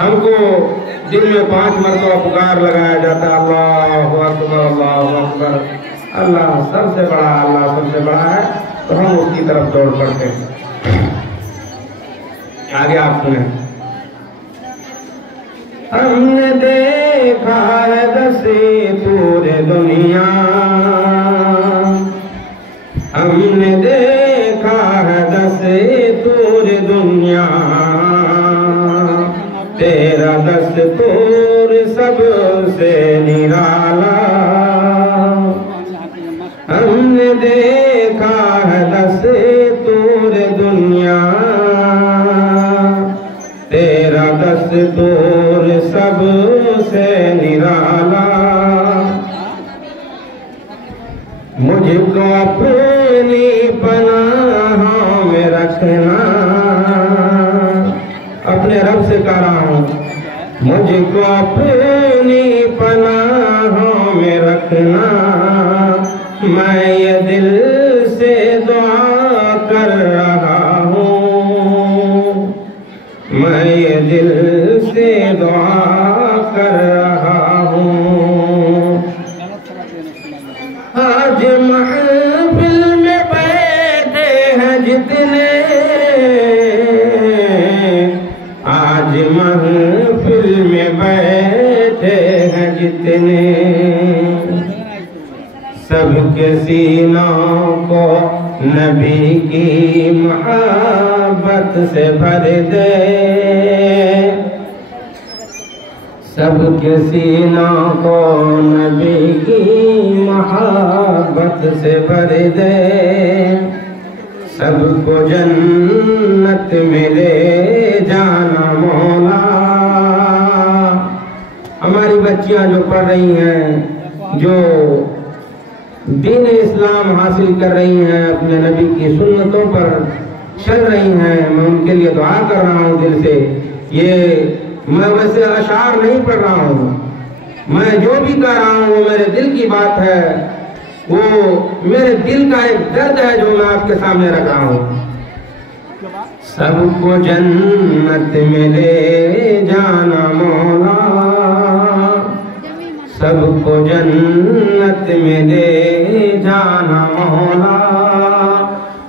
हमको दिन में 5 मरतबा पुकार लगाया जाता है, अल्लाहु अकबर अल्लाहु अकबर, अल्लाह सबसे बड़ा, अल्लाह सबसे बड़ा है, तो हम उसकी तरफ दौड़ पड़ते हैं। आगे आप सुने। हमने देखा है दसे पूरे दुनिया, हमने देखा है दसे पूरे दुनिया, तेरा दस्तूर सबसे निराला। हमने देखा है दस्तूर दुनिया, तेरा दस्तूर सबसे निराला। मुझको अपनी पनाहों में रखना, अपने रब से कह रहा हूँ, मुझको अपनी पनाहों में रखना। मैं ये दिल से दुआ कर रहा हूँ, मैं ये दिल से दुआ कर रहा हूँ। आज महफिल में बैठे हैं जितने, आज महफिल में बैठे हैं जितने, सबके सीनों को नबी की मोहब्बत से भर दे, सबके सीनों को नबी की मोहब्बत से भर दे। सबको जन्नत में ले जाना मौला। हमारी बच्चियां जो पढ़ रही हैं, जो दीन इस्लाम हासिल कर रही हैं, अपने नबी की सुन्नतों पर चल रही हैं, मैं उनके लिए दुआ कर रहा हूँ दिल से। ये मैं वैसे अशार नहीं पढ़ रहा हूँ, मैं जो भी कह रहा हूँ वो मेरे दिल की बात है, वो मेरे दिल का एक दर्द है जो मैं आपके सामने रख रहा हूँ। सबको जन्नत में ले जाना मौला, सबको जन्नत में ले जाना मौला।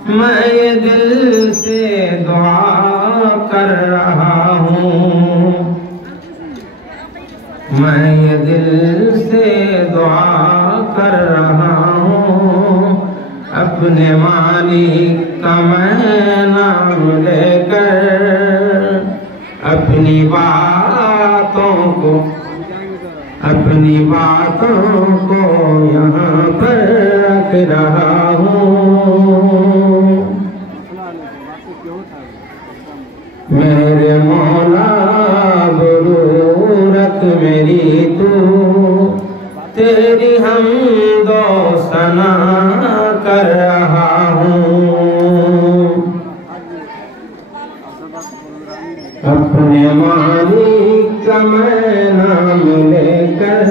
मैं ये दिल से दुआ कर रहा हूँ, मैं ये दिल से दुआ कर रहा हूँ। अपने मालिक का मैं नाम लेकर, अपनी बातों को यहाँ पर रख रहा हूँ। मेरे मौला ज़रूरत मेरी तू, तेरी हम्दो सना कर रहा हूँ। अपने मालिक का मैं नाम लेकर,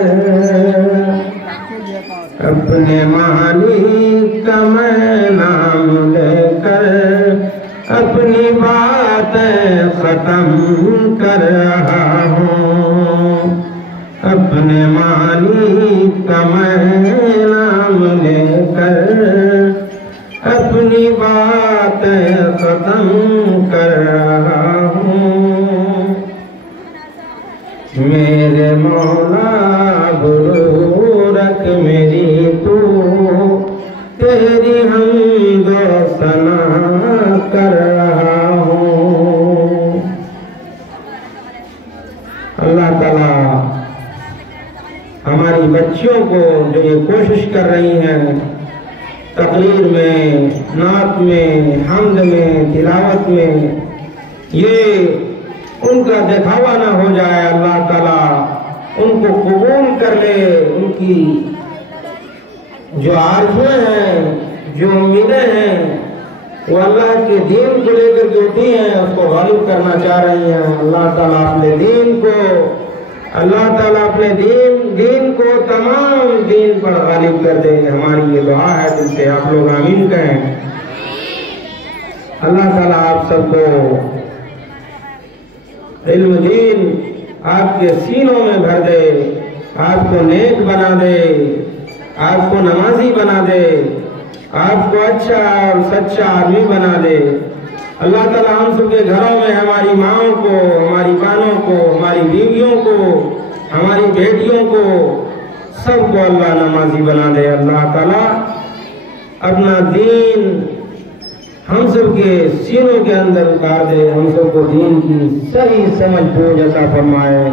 अपने मालिक का मैं नाम लेकर, अपनी बातें खत्म कर रहा हूँ। अपने मालिक का मैं नाम लेकर, अपनी बातें खत्म कर रहा हूँ। मेरे मौला ज़रूरत मेरी तू, तेरी हम्दो सना कर रहा हूँ। अल्लाह ताला हमारी बच्चियों को जो ये कोशिश कर रही हैं, तकरीर में, नात में, हम्द में, तिलावत में, ये उनका दिखावा ना हो जाए। अल्लाह ताला उनको कबूल कर ले, उनकी जो आरज़ुएं हैं, जो उम्मीदें हैं, वो अल्लाह के दीन को लेकर के उठी हैं, उसको गालिब करना चाह रही हैं। अल्लाह ताला अपने दीन को, अल्लाह ताला अपने दीन को तमाम दीन पर गालिब कर दे। हमारी ये दुआ है, दिल से आप लोग आमीन कहें। अल्लाह ताला आप सबको इल्म दीन आपके सीनों में भर दे, आपको नेक बना दे, आपको नमाजी बना दे, आपको अच्छा और सच्चा आदमी बना दे। अल्लाह ताला हम सबके घरों में हमारी माओं को, हमारी बहनों को, हमारी बीवियों को, हमारी बेटियों को, सबको अल्लाह नमाजी बना दे। अल्लाह ताला अपना दीन हम सबके सीनों के अंदर उतार दे, हम सबको दीन की सही समझ बूझ अता फरमाए।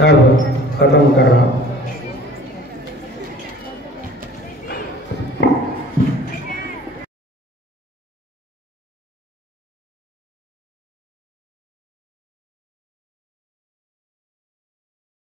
अब खत्म कर रहा हूं।